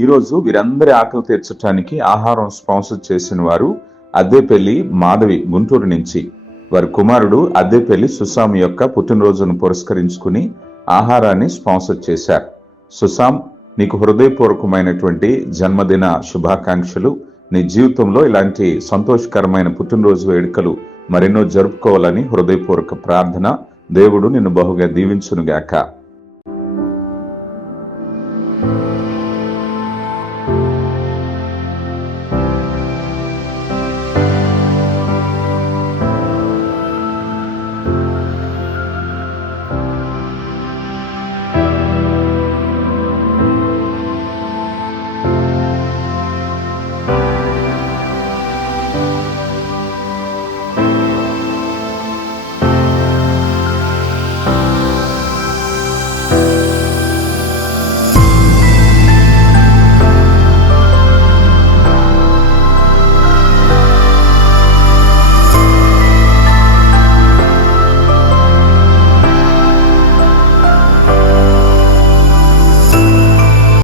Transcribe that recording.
ఈరోజు వీరందరి ఆకలి తీర్చడానికి ఆహారం స్పాన్సర్ చేసిన వారు అద్దేపల్లి మాధవి గుంటూరు నుంచి. వారి కుమారుడు అద్దేపల్లి సుసాం యొక్క పుట్టినరోజును పురస్కరించుకుని ఆహారాన్ని స్పాన్సర్ చేశారు. సుసాం, నీకు హృదయపూర్వకమైనటువంటి జన్మదిన శుభాకాంక్షలు. నీ జీవితంలో ఇలాంటి సంతోషకరమైన పుట్టినరోజు వేడుకలు మరెన్నో జరుపుకోవాలని హృదయపూర్వక ప్రార్థన. దేవుడు నిన్ను బహుగా దీవించునుగాక.